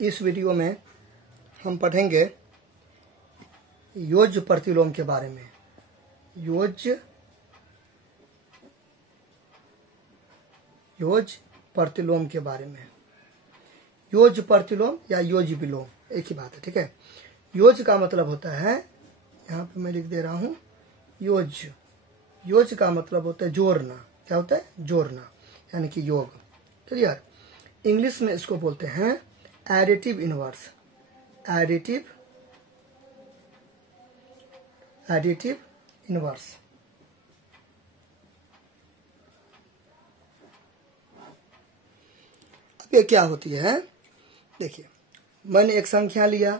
इस वीडियो में हम पढ़ेंगे योज्य प्रतिलोम के बारे में। योज्य प्रतिलोम के बारे में। योज्य प्रतिलोम या योज्य विलोम एक ही बात है, ठीक है। योज्य का मतलब होता है, यहाँ पे मैं लिख दे रहा हूँ, योज्य का मतलब होता है जोड़ना। क्या होता है? जोड़ना, यानी कि योग। क्लियर? इंग्लिश में इसको बोलते हैं एडिटिव इनवर्स। Additive inverse. अब ये क्या होती है? देखिए, मैंने एक संख्या लिया,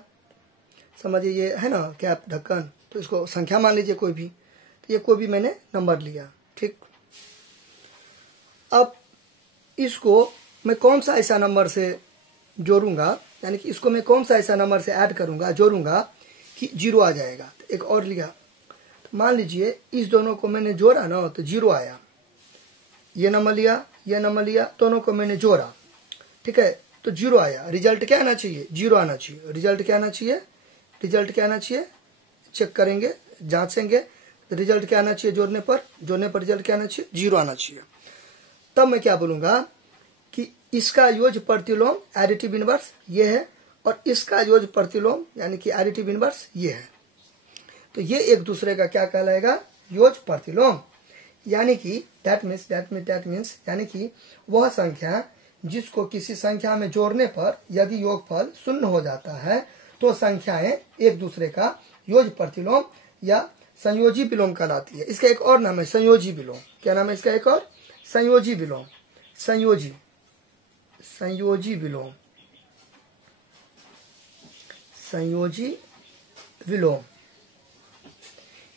समझिए ये है ना कैप ढक्कन, तो इसको संख्या मान लीजिए कोई भी, तो ये कोई भी मैंने नंबर लिया, ठीक। अब इसको मैं कौन सा ऐसा नंबर से जोड़ूंगा, यानी कि इसको मैं कौन सा ऐसा नंबर से ऐड करूंगा, जोड़ूंगा कि 0 आ जाएगा। तो एक और लिया, तो मान लीजिए इस दोनों को मैंने जोड़ा ना, तो 0 आया। ये नंबर लिया, ये नंबर लिया, दोनों को मैंने जोड़ा, ठीक है, तो 0 आया। रिजल्ट क्या आना चाहिए? 0 आना चाहिए। रिजल्ट क्या आना चाहिए? रिजल्ट क्या आना चाहिए? चेक करेंगे, जांचेंगे, तो रिजल्ट क्या आना चाहिए? जोड़ने पर रिजल्ट क्या आना चाहिए? 0 आना चाहिए। तब मैं क्या बोलूंगा कि इसका योज्य प्रतिलोम एडिटिव इनवर्स ये है, और इसका योज्य प्रतिलोम यानी कि एडिटिव इनवर्स ये है। तो ये एक दूसरे का क्या कहलाएगा? योज्य प्रतिलोम। यानी कि दैट मीन्स यानी कि वह संख्या जिसको किसी संख्या में जोड़ने पर यदि योगफल 0 हो जाता है तो संख्याएं एक दूसरे का योज्य प्रतिलोम या संयोजी विलोम कहलाती है। इसका एक और नाम है संयोजी विलोम। क्या नाम है इसका? एक और संयोजी विलोम। संयोजी विलोम।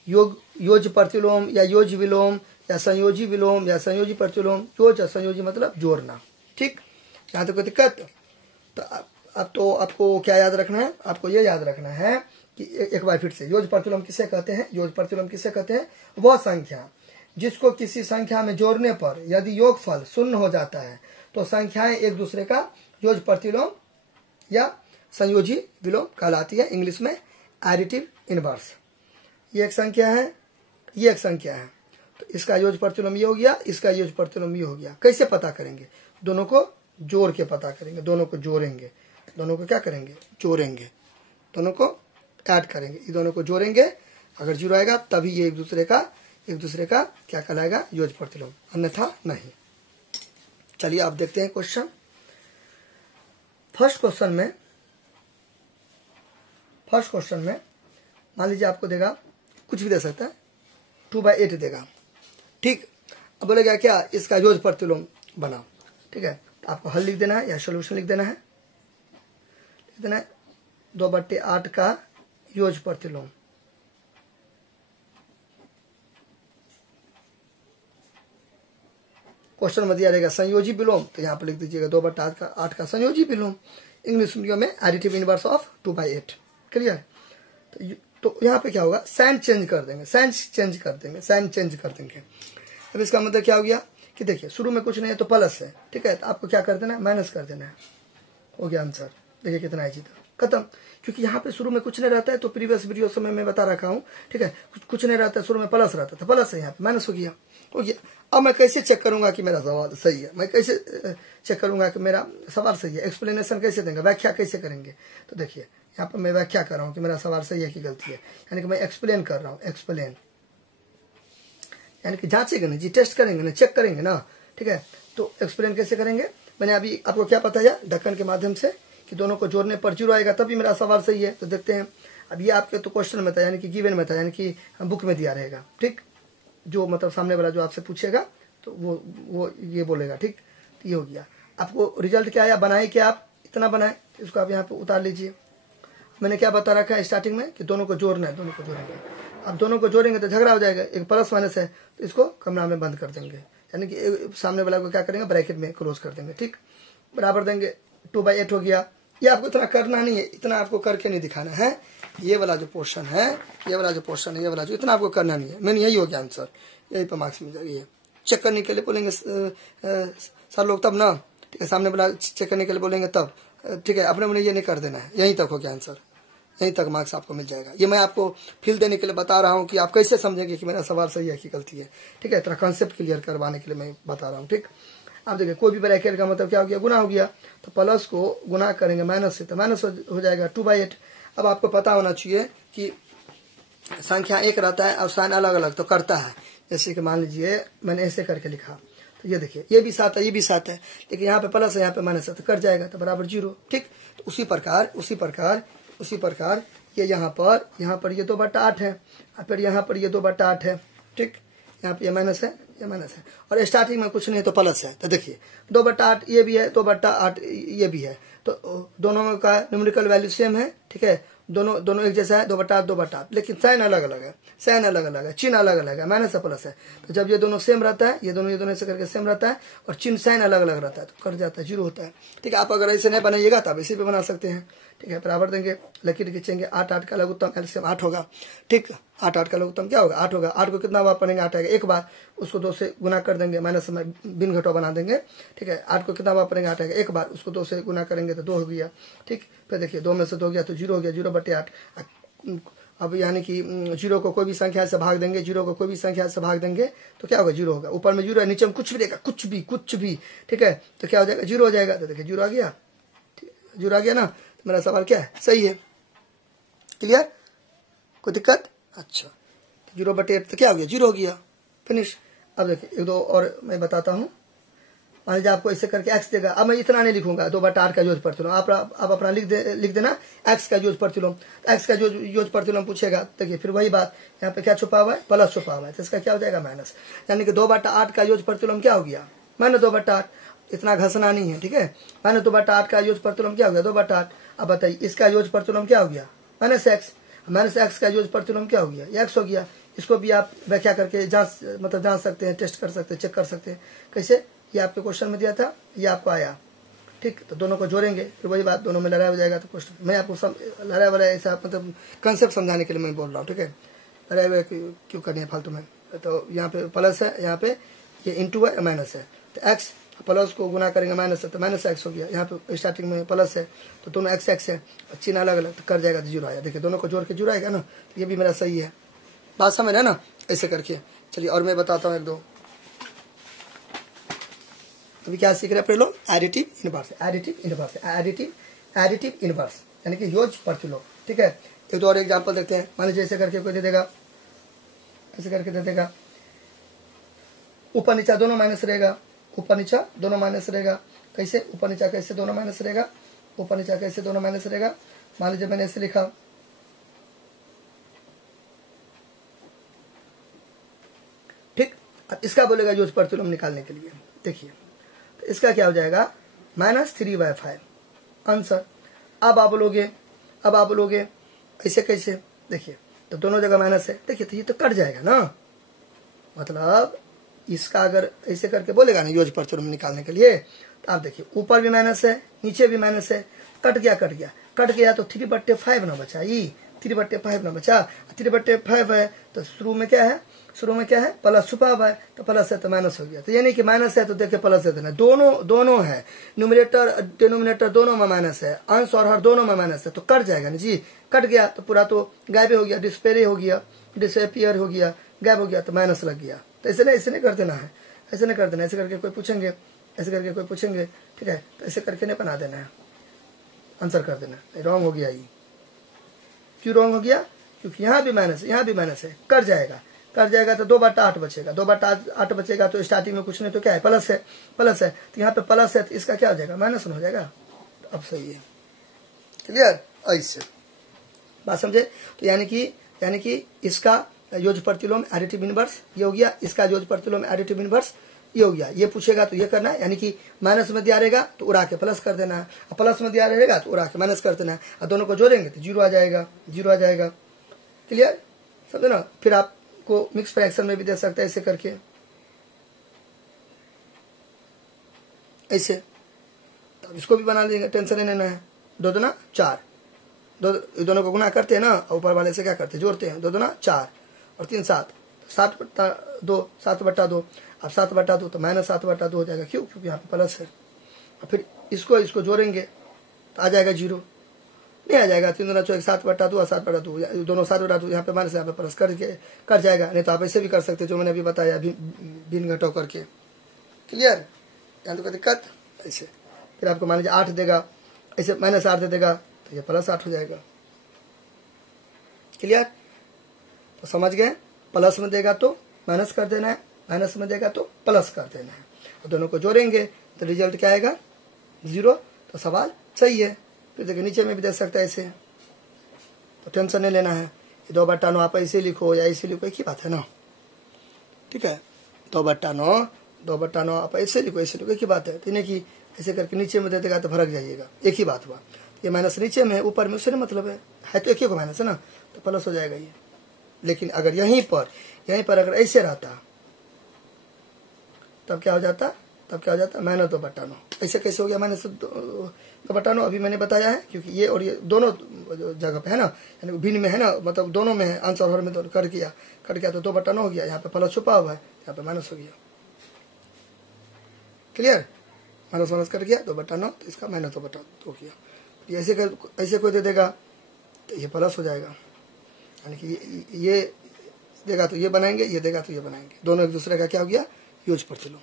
योज्य प्रतिलोम या योज्य विलोम या संयोजी विलोम या संयोजी प्रतिलोम। योज्य संयोजी मतलब जोड़ना, ठीक। यहाँ तक कोई दिक्कत? तो अब तो आपको क्या याद रखना है? आपको ये याद रखना है कि एक बार फिर से योज्य प्रतिलोम किसे कहते हैं? योज्य प्रतिलोम किसे कहते हैं? वह संख्या जिसको किसी संख्या में जोड़ने पर यदि योगफल 0 हो जाता है तो संख्याएं एक दूसरे का योज्य प्रतिलोम या संयोजी विलोम कहलाती है। इंग्लिश में एडिटिव इनवर्स। ये एक संख्या है, ये एक संख्या है, तो इसका योज्य प्रतिलोम ये हो गया, इसका योज्य प्रतिलोम ये हो गया। कैसे पता करेंगे? दोनों को जोड़ के पता करेंगे। दोनों को जोड़ेंगे, दोनों को क्या करेंगे? जोड़ेंगे, दोनों को ऐड करेंगे, ये दोनों को जोड़ेंगे। अगर 0 आएगा तभी ये एक दूसरे का क्या कहलाएगा? योज्य प्रतिलोम, अन्यथा नहीं। चलिए आप देखते हैं क्वेश्चन। फर्स्ट क्वेश्चन में मान लीजिए आपको देगा, कुछ भी दे सकता है, 2/8 देगा, ठीक। अब बोलेगा क्या? इसका योज्य प्रतिलोम बनाओ, ठीक है। तो आपको हल लिख देना है या सोल्यूशन लिख देना है। 2/8 का योज्य प्रतिलोम। क्वेश्चन में दिया रहेगा संयोजी विलोम, तो यहाँ पर लिख दीजिएगा 2/8 का संयोजी विलोम। इंग्लिश मीडियम में एडिटिव इनवर्स ऑफ 2/8। क्लियर? तो यहाँ पे क्या होगा? साइन चेंज कर देंगे। अब इसका मतलब क्या हो गया कि देखिए शुरू में कुछ नहीं है तो प्लस है, ठीक है, तो आपको क्या कर देना है? माइनस कर देना है। हो गया आंसर। देखिए कितना है, जीता, खत्म। क्योंकि यहाँ पे शुरू में कुछ नहीं रहता है, तो प्रीवियस वीडियो समय में बता रखा हूँ, ठीक है। कुछ नहीं रहता है, शुरू में प्लस रहता था, प्लस है, यहाँ पे माइनस हो गया। अब मैं कैसे चेक करूंगा कि मेरा सवाल सही है? मैं कैसे चेक करूंगा कि मेरा सवाल सही है? एक्सप्लेनेशन कैसे देंगे? व्याख्या कैसे करेंगे? तो देखिए यहाँ पर मैं व्याख्या कर रहा हूँ कि मेरा सवाल सही है कि गलती है, यानी कि मैं एक्सप्लेन कर रहा हूँ। एक्सप्लेन यानी कि जांचेंगे ना जी, टेस्ट करेंगे ना, चेक करेंगे ना, ठीक है। तो एक्सप्लेन कैसे करेंगे? मैंने अभी आपको क्या बताया ढक्कन के माध्यम से कि दोनों को जोड़ने पर 0 आएगा तभी मेरा सवाल सही है। तो देखते हैं। अब ये आपके तो क्वेश्चन में था, यानी कि गिवन में था, यानी कि बुक में दिया रहेगा, ठीक। जो मतलब सामने वाला जो आपसे पूछेगा तो वो ये बोलेगा, ठीक। तो ये हो गया। आपको रिजल्ट क्या आया? बनाए क्या आप? इतना बनाए, इसको आप यहाँ पे उतार लीजिए। मैंने क्या बता रखा है स्टार्टिंग में कि दोनों को जोड़ना है, दोनों को जोड़ेंगे। अब दोनों को जोड़ेंगे तो झगड़ा हो जाएगा, एक प्लस माइनस है, तो इसको कमरा में बंद कर देंगे, यानी कि सामने वाला को क्या करेंगे? ब्रैकेट में क्लोज कर देंगे, ठीक। बराबर देंगे, 2/8 हो गया। ये आपको इतना करना नहीं है, इतना आपको करके नहीं दिखाना है। ये वाला जो पोर्शन है, ये वाला जो इतना आपको करना नहीं है। मैंने यही हो गया आंसर, यही पर मार्क्स मिल जाएगा। ये चेक करने के लिए बोलेंगे सर लोग तब ना, ठीक है, सामने वाला चेक करने के लिए बोलेंगे तब। ठीक है, अपने मुझे ये नहीं कर देना है, यहीं तक हो गया आंसर, यहीं तक मार्क्स आपको मिल जाएगा। ये मैं आपको फील देने के लिए बता रहा हूँ कि आप कैसे समझेंगे कि मेरा सवाल सही है कि गलती है। ठीक है, इतना कॉन्सेप्ट क्लियर करवाने के लिए मैं बता रहा हूँ। ठीक, आप देखिए कोई भी ब्रैकेट का मतलब क्या हो गया, गुना हो गया, तो प्लस को गुना करेंगे माइनस से तो माइनस हो जाएगा 2/8। अब आपको पता होना चाहिए कि संख्या एक रहता है और साइन अलग अलग तो करता है। जैसे कि मान लीजिए मैंने ऐसे करके लिखा, तो ये देखिए ये भी 7 है, ये भी 7 है, लेकिन यहाँ पे प्लस है, यहाँ पे माइनस है, तो कट जाएगा, तो बराबर 0। ठीक, तो उसी प्रकार ये यहाँ पर ये 2/8 है, और फिर यहाँ पर ये 2/8 है। ठीक, यहाँ पे ये माइनस है, ये माइनस है, और स्टार्टिंग में कुछ नहीं तो प्लस है। तो देखिए 2/8 ये भी है, 2/8 ये भी है, तो दोनों का न्यूमेरिकल वैल्यू सेम है। ठीक है, दोनों एक जैसा है, 2/8, लेकिन साइन अलग अलग है, चिन्ह अलग अलग है, माइनस है प्लस है। तो जब ये दोनों सेम रहता है, ये दोनों ऐसे करके सेम रहता है, और चिन्ह साइन अलग अलग रहता है, तो कट जाता है, 0 होता है। ठीक है, आप अगर ऐसे नहीं बनाइएगा तो आप इसी पे बना सकते हैं। ठीक है, बराबर देंगे, लकीर खींचेंगे, 8 का लघुत्तम एलसीएम 8 होगा। ठीक, 8 का लघुत्तम क्या होगा, 8 होगा। 8 को कितना बार पढ़ेंगे, 8 आएगा एक बार, उसको 2 से गुना कर देंगे, माइनस में बिन घटाव बना देंगे। ठीक है, 8 को कितना बार पढ़ेंगे, 8 आएगा एक बार, उसको 2 से गुना करेंगे तो 2 हो गया। ठीक, फिर देखिए 2 में से 2 हो गया तो 0 हो गया, 0/8। अब यानी कि 0 को कोई भी संख्या से भाग देंगे, 0 को कोई भी संख्या से भाग देंगे तो क्या होगा, 0 होगा। ऊपर में 0 है, नीचे में कुछ भी देगा, कुछ भी। ठीक है, तो क्या हो जाएगा, 0 हो जाएगा। तो देखिए 0 आ गया, 0 आ गया ना, तो मेरा सवाल क्या है, सही है। क्लियर, कोई दिक्कत? अच्छा, 0/8 तो क्या हो गया, 0 हो गया, फिनिश। अब देखिए 1-2 और मैं बताता हूँ। मान लीजिए आपको ऐसे करके x देगा, अब मैं इतना नहीं लिखूंगा, 2/8 का योग प्रतिलोम, आप अपना लिख देना x का योग प्रतिलोम। x का योग प्रतिलोम पूछेगा, देखिए फिर वही बात, यहाँ पे क्या छुपा हुआ है, प्लस छुपा हुआ है, तो इसका क्या हो जाएगा, माइनस। यानी कि 2/8 का योग प्रतिलोम क्या हो गया, माइनस 2/8। इतना घसना नहीं है। ठीक है, माइनस 2/8 का योग प्रतिलोम क्या हो गया, 2/8। अब बताइए इसका योग प्रतिलोम क्या हो गया, माइनस x का योग प्रतिलोम क्या हो गया, ये x हो गया। इसको भी आप व्याख्या करके जांच सकते हैं, टेस्ट कर सकते हैं, चेक कर सकते हैं। कैसे, ये आपके क्वेश्चन में दिया था, ये आपको आया। ठीक, तो दोनों को जोड़ेंगे, फिर वही बात, दोनों में लड़ाई हो जाएगा। तो क्वेश्चन मैं आपको लड़ाई वाला ऐसा मतलब कंसेप्ट समझाने के लिए मैं बोल रहा हूँ। ठीक है, लड़ाई क्यों करनी है फालतू में। तो यहाँ पे प्लस है, यहाँ पे ये इंटू है, माइनस है, तो एक्स प्लस को गुना करेंगे माइनस है, तो माइनस एक्स हो गया। यहाँ पे स्टार्टिंग में प्लस है, तो दोनों एक्स है, चिन्ह अलग अलग, तो कर जाएगा, तो 0 आया। देखिए दोनों को जोड़ के 0 आएगा ना, तो ये भी मेरा सही है। बात समझ है ना, ऐसे करके। चलिए और मैं बताता हूँ 1-2। अभी क्या सीख रहे हैं अपने लोग, एडिटिव इनवर्स, यानी कि योग प्रतिलोम। ठीक है, 1-2 और एग्जाम्पल देखते हैं। मान लीजिए ऐसे करके कोई दे देगा, ऐसे करके दे देगा, ऊपर नीचा दोनों माइनस रहेगा, ऊपर नीचा दोनों माइनस रहेगा। कैसे, ऊपर नीचा कैसे दोनों माइनस रहेगा, ऊपर नीचा कैसे दोनों माइनस रहेगा। मान लीजिए मैंने ऐसे लिखा, ठीक, अब इसका बोलेगा योग प्रतिलोम निकालने के लिए। देखिए तो इसका क्या हो जाएगा, -3/5 आंसर। अब आप लोगे ऐसे कैसे, देखिए तो दोनों जगह माइनस है, देखिए तो ये तो कट जाएगा ना। मतलब इसका अगर ऐसे करके बोलेगा ना योग प्रतिलोम निकालने के लिए, तो आप देखिए ऊपर भी माइनस है, नीचे भी माइनस है, कट गया तो 3/5 ना बचा, 3/5 ना बचा। 3/5 है तो शुरू में क्या है, प्लस छुपा हुआ है, तो प्लस है तो माइनस हो गया। तो यानी कि माइनस है तो देखिए प्लस दे देना, दोनों है, न्यूमरेटर डिनोमिनेटर दोनों में माइनस है, अंश और हर दोनों में माइनस है, तो कट जाएगा ना जी। कट गया तो पूरा तो गायब हो गया, डिसअपियर हो गया, गायब हो गया, तो माइनस लग गया। तो ऐसे नहीं कर देना है, ऐसे नहीं कर देना। ऐसे करके कोई पूछेंगे, ठीक है, तो ऐसे करके नहीं बना देना है, आंसर कर देना। रॉन्ग हो गया, ये क्यों रॉन्ग हो गया, क्योंकि यहाँ भी माइनस है, कट जाएगा तो 2/8 बचेगा। 2/8 बचेगा तो स्टार्टिंग में कुछ नहीं तो क्या है, प्लस है। तो यहाँ पे प्लस है तो इसका क्या हो जाएगा, माइनस हो जाएगा। तो अब सही है, क्लियर, ऐसे बात समझे। तो यानी कि इसका योग प्रतिलोम एडिटिव इनवर्स ये हो गया, इसका योग प्रतिलोम एडिटिव इनवर्स ये हो गया। ये पूछेगा तो ये करना है, यानी कि माइनस में दिया रहेगा तो उड़ा के प्लस कर देना है, और प्लस में दिया रहेगा तो उड़ा के माइनस कर देना है, और दोनों को जोड़ेंगे तो 0 आ जाएगा। क्लियर, समझे ना। फिर आपको मिक्स फ्रैक्शन में भी दे सकता है, ऐसे करके, ऐसे। तो इसको भी बना लेंगे, टेंशन नहीं लेना है। 2 दूना 4, दोनों को गुना करते हैं ना, ऊपर वाले से क्या करते हैं, जोड़ते हैं। 2 दूना 4 और 3 7, 7/2, 7/2। अब 7/2 तो -7/2 हो जाएगा, क्यों, क्योंकि यहाँ पे प्लस है। और फिर इसको जोड़ेंगे तो आ जाएगा 0, नहीं आ जाएगा 3 दूना 4 7/2 और 7/2 दोनों 7/2 यहाँ पे माइनस यहाँ पे प्लस करके कर जाएगा। नहीं तो आप ऐसे भी कर सकते जो मैंने अभी बताया भिन्न घटाव करके। क्लियर? यहाँ तो कोई दिक्कत ऐसे। फिर आपको मान लीजिए 8 देगा, ऐसे -8 दे देगा तो ये +8 हो जाएगा। क्लियर? तो समझ गए, प्लस में देगा तो माइनस कर देना है, माइनस में देगा तो प्लस कर देना है, और दोनों को जोड़ेंगे तो रिजल्ट क्या आएगा 0। तो सवाल सही है। फिर देखिए नीचे में भी दे सकता है ऐसे, तो टेंशन नहीं लेना है। 2/9 आप ऐसे लिखो या ऐसे लिखो, एक ही बात है ना, ठीक है। 2/9 आप ऐसे लिखो ऐसे लिखो, एक ही बात है। तीन की ऐसे करके नीचे में दे देगा तो भड़क जाइएगा, एक ही बात हुआ। ये माइनस नीचे में ऊपर में उससे मतलब है तो एक ही को माइनस है ना, तो प्लस हो जाएगा ये। लेकिन अगर यहीं पर अगर ऐसे रहता तब क्या हो जाता, -2/9। ऐसे कैसे हो गया -2/9? अभी मैंने बताया है, क्योंकि ये और ये दोनों जगह पे है ना, यानी भिन्न में है ना, मतलब दोनों में है, आंसर हर में कट गया तो 2/9 हो गया। यहाँ पे प्लस छुपा हुआ है, यहाँ पे माइनस हो गया। क्लियर? माइनस कट गया 2/9, तो इसका -2/2 हो गया। ऐसे कोई दे देगा तो ये प्लस हो जाएगा, यानी कि ये देगा तो ये बनाएंगे, ये देगा तो ये बनाएंगे, दोनों एक दूसरे का क्या हो गया यूज पर। चलो